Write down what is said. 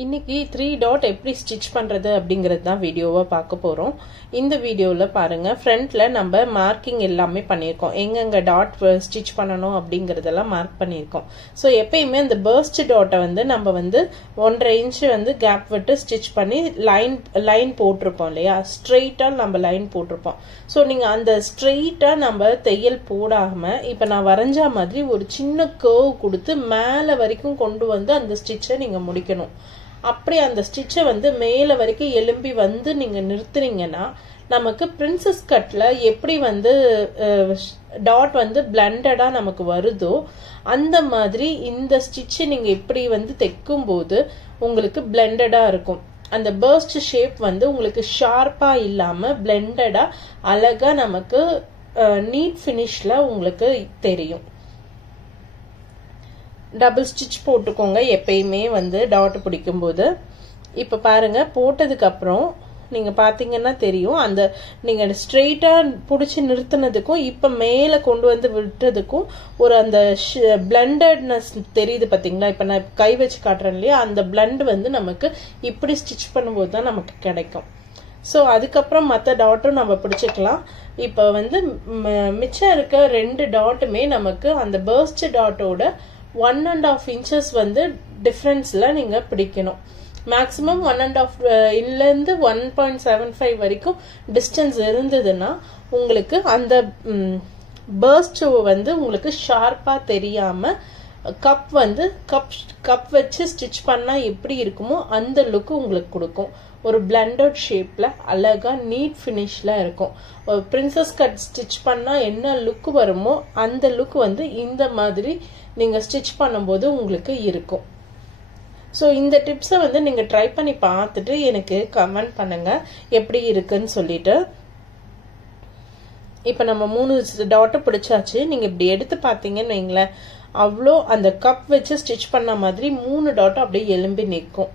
இன்னைக்கு 3 டாட் எப்படி ஸ்டிச் பண்றது அப்படிங்கறது தான் வீடியோவா பார்க்க போறோம். இந்த வீடியோல பாருங்க ஃப்ரண்ட்ல நம்ம மார்க்கிங் எல்லாமே பண்ணிருக்கோம். எங்கெங்க டாட் ஸ்டிச் பண்ணனும் அப்படிங்கறதெல்லாம் மார்க் பண்ணிருக்கோம். சோ எப்பவுமே அந்த பர்ஸ்ட் டாட்டை வந்து நம்ம வந்து 1.5 இன்ச் வந்து கேப் விட்டு ஸ்டிச் பண்ணி லைன் போட்டிருப்போம் இல்லையா, ஸ்ட்ரெயிட்டா நம்ம லைன் போட்டிருப்போம். சோ நீங்க அந்த ஸ்ட்ரெயிட்டா நம்ம தையல் போடாம இப்ப நான் வரைஞ்ச மாதிரி ஒரு சின்ன கர்வ் கொடுத்து மேல வரைக்கும் கொண்டு வந்து அந்த ஸ்டிச்சை நீங்க முடிக்கணும். அப்படி அந்த ஸ்டிச்சை வந்து மேல வரைக்கும் எலும்பி வந்து நீங்க நிறுத்துறீங்கன்னா நமக்கு பிரின்சஸ் கட்ல எப்படி வந்து டாட் வந்து பிளண்டடா நமக்கு வருதோ அந்த மாதிரி இந்த ஸ்டிச்சை நீங்க இப்படி வந்து தைக்கும் போது உங்களுக்கு பிளண்டடா இருக்கும். அந்த பர்ஸ்ட் ஷேப் வந்து உங்களுக்கு ஷார்ப்பா இல்லாம பிளண்டடா அழகா நமக்கு நீட் பினிஷ்ல உங்களுக்கு தெரியும். டபுள் ஸ்டிச் போட்டுக்கோங்க எப்பயுமே வந்து டாட் பிடிக்கும் போது. இப்ப பாருங்க போட்டதுக்கு அப்புறம் நீங்க பாத்தீங்கன்னா தெரியும், அந்த நீங்க ஸ்ட்ரெயிட்டா புடிச்சு நிறுத்தினதுக்கும் இப்ப மேல கொண்டு வந்து விட்டதுக்கும் ஒரு அந்த பிளண்டட்னஸ் தெரியுது பாத்தீங்களா. இப்ப நான் கை வச்சு காட்டுறேன் இல்லையா, அந்த பிளண்ட் வந்து நமக்கு இப்படி ஸ்டிச் பண்ணும்போது தான் நமக்கு கிடைக்கும். ஸோ அதுக்கப்புறம் மற்ற டாட்டும் நம்ம பிடிச்சிக்கலாம். இப்போ வந்து மிச்சம் இருக்க 2 டாட்டுமே நமக்கு அந்த பர்ஸ்ட் டாட்டோட 1.5 inches வந்து டிஃபரன்ஸ்ல நீங்க பிடிக்கணும். மேக்சிமம் 1.5 இருந்து 1.75 வரைக்கும் டிஸ்டன்ஸ் இருந்ததுன்னா உங்களுக்கு அந்த பர்ஸ்ட் வந்து உங்களுக்கு ஷார்ப்பா தெரியாம கப் வந்து கப் வச்சு ஸ்டிச் பண்ணா எப்படி இருக்குமோ அந்த லுக் உங்களுக்கு கொடுக்கும். ஒரு பிளண்டட் ஷேப்ல அழகா நீட் பினிஷ்ல இருக்கும். பிரின்சஸ் கட் ஸ்டிச் பண்ணா என்ன லுக் வருமோ அந்த லுக் வந்து இந்த மாதிரி நீங்க ஸ்டிச் பண்ணும்போது உங்களுக்கு இருக்கும். ஸோ இந்த டிப்ஸை வந்து நீங்க ட்ரை பண்ணி பார்த்துட்டு எனக்கு கமெண்ட் பண்ணுங்க எப்படி இருக்குன்னு சொல்லிட்டு. இப்ப நம்ம 3 டாட்டை பிடிச்சாச்சு. நீங்க இப்படி எடுத்து பாத்தீங்கன்னு வைங்களேன், அவ்வளோ அந்த கப் வச்சு ஸ்டிச் பண்ண மாதிரி 3 டாட்டும் அப்படியே எலும்பி நிற்கும்.